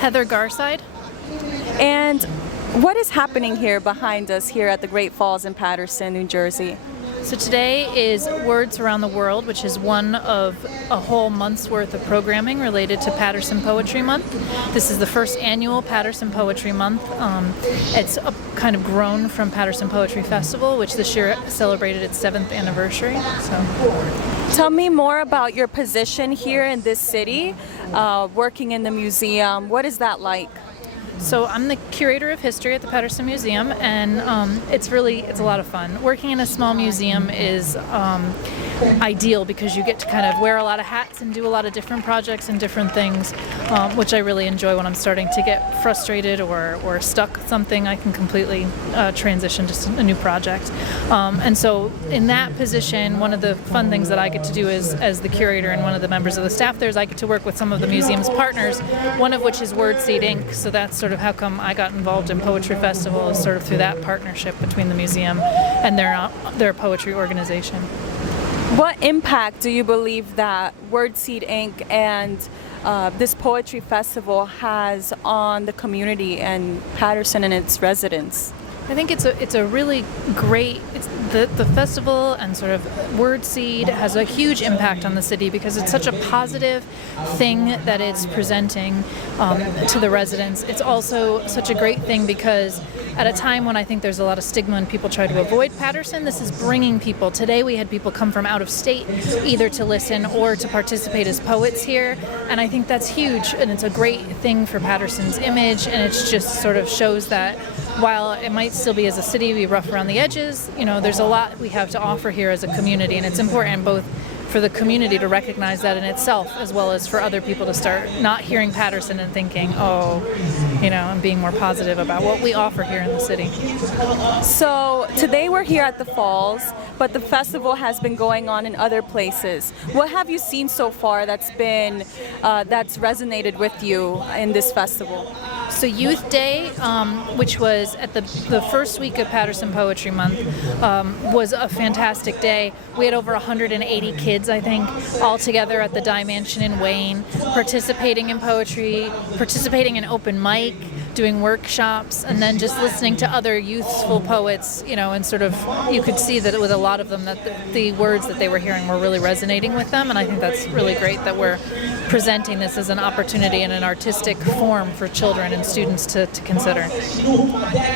Heather Garside. And what is happening here behind us here at the Great Falls in Paterson, New Jersey? So today is Words Around the World, which is one of a whole month's worth of programming related to Paterson Poetry Month. This is the first annual Paterson Poetry Month. It's kind of grown from Paterson Poetry Festival, which this year celebrated its 7th anniversary. Tell me more about your position here in this city, working in the museum. What is that like? So I'm the curator of history at the Paterson Museum, and it's a lot of fun. Working in a small museum is ideal because you get to kind of wear a lot of hats and do a lot of different projects and different things, which I really enjoy. When I'm starting to get frustrated or stuck with something, I can completely transition to a new project. And so in that position, one of the fun things that I get to do is, as the curator and one of the members of the staff there, is I get to work with some of the museum's partners, one of which is Wordseed Inc. So that's sort of how come I got involved in Poetry Festival, is sort of through that partnership between the museum and their poetry organization. What impact do you believe that Wordseed Inc. and this poetry festival has on the community and Paterson and its residents? I think it's a really great, the festival and sort of Wordseed has a huge impact on the city because it's such a positive thing that it's presenting to the residents. It's also such a great thing because at a time when I think there's a lot of stigma and people try to avoid Paterson, this is bringing people. Today we had people come from out of state either to listen or to participate as poets here, and I think that's huge, and it's a great thing for Paterson's image, and it just sort of shows that while it might still be, as a city, be rough around the edges, there's a lot we have to offer here as a community, and it's important both for the community to recognize that in itself, as well as for other people to start not hearing Paterson and thinking, and being more positive about what we offer here in the city. So today we're here at the Falls, but the festival has been going on in other places. What have you seen so far that's resonated with you in this festival? So Youth Day, which was at the first week of Paterson Poetry Month, was a fantastic day. We had over 180 kids, I think, all together at the Dye Mansion in Wayne, participating in poetry, participating in open mic, doing workshops, and then just listening to other youthful poets, and sort of you could see that with a lot of them that the words that they were hearing were really resonating with them, and I think that's really great that we're presenting this as an opportunity and an artistic form for children and students to consider.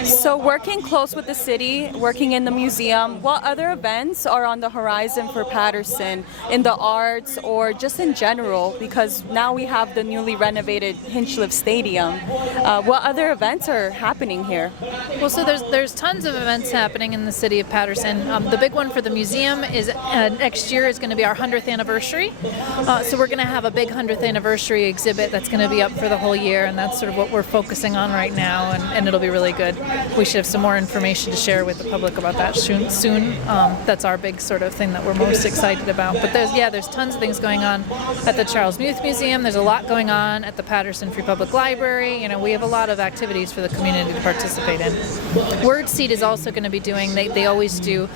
So working close with the city, working in the museum, what other events are on the horizon for Paterson in the arts or just in general? Because now we have the newly renovated Hinchliffe Stadium. What other events are happening here? Well, so there's tons of events happening in the city of Paterson. The big one for the museum is next year is going to be our 100th anniversary. So we're going to have a big 100th anniversary exhibit that's going to be up for the whole year, and that's sort of what we're focusing on right now, and it'll be really good. We should have some more information to share with the public about that soon. That's our big sort of thing that we're most excited about. But there's tons of things going on at the Charles Muth Museum. There's a lot going on at the Paterson Free Public Library. We have a lot of activities for the community to participate in. Wordseed is also going to be doing, they always do,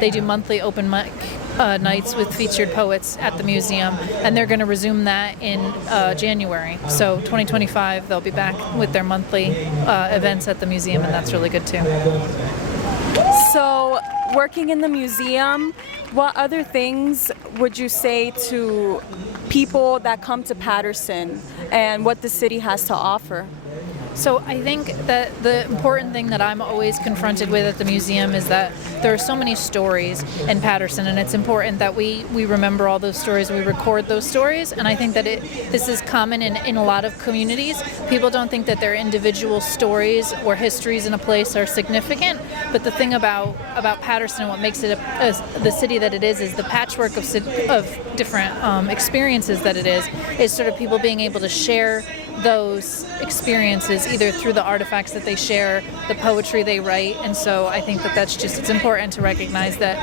they do monthly open mic nights with featured poets at the museum, and they're going to resume that in January. So 2025, they'll be back with their monthly events at the museum, and that's really good too. So working in the museum, what other things would you say to people that come to Paterson and what the city has to offer? So I think that the important thing that I'm always confronted with at the museum is that there are so many stories in Paterson, and it's important that we remember all those stories, we record those stories, and I think that this is common in a lot of communities. People don't think that their individual stories or histories in a place are significant, but the thing about Paterson and what makes it the city that it is the patchwork of different experiences that it is sort of people being able to share those experiences either through the artifacts that they share, the poetry they write, and so I think that it's important to recognize that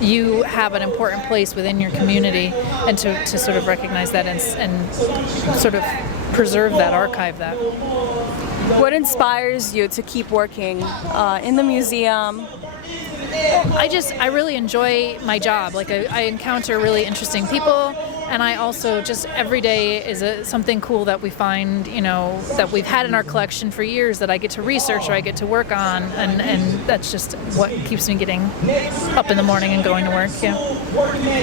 you have an important place within your community, and to sort of recognize that and sort of preserve that, archive that. What inspires you to keep working in the museum? I really enjoy my job. Like I encounter really interesting people, and I also just every day is something cool that we find, that we've had in our collection for years that I get to research or I get to work on, and that's just what keeps me getting up in the morning and going to work. Yeah.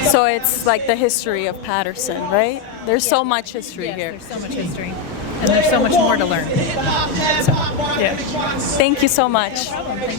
So it's like the history of Paterson, right? There's so much history Yes, here. there's so much history, and there's so much more to learn. So, yeah. Thank you so much.